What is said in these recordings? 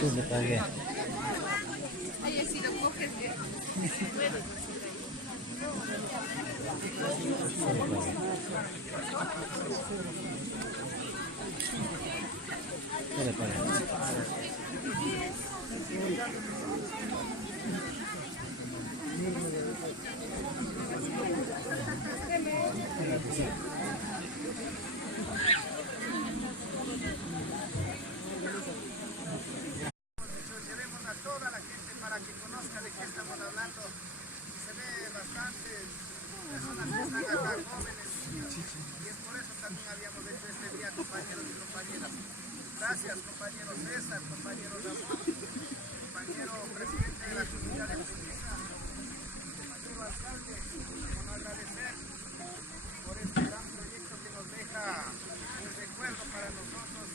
Tú le pagué. Ay, así lo coges bien. ¿Qué le pagué? Llevemos a toda la gente para que conozca de qué estamos hablando. Se ve bastantes personas que están acá, jóvenes, niños, y es por eso también habíamos hecho este día, compañeros y compañeras. Gracias, compañero César, compañero Ramón, compañero presidente de la comunidad de Peniza, compañero alcalde, como no agradecer por este gran proyecto que nos deja un recuerdo para nosotros,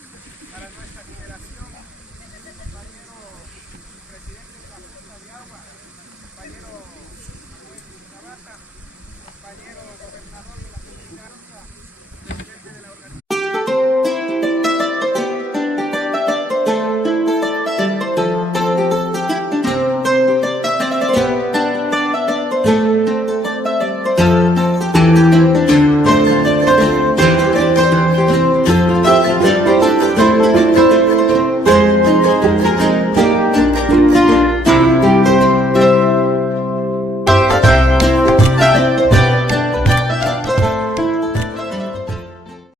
para nuestra generación.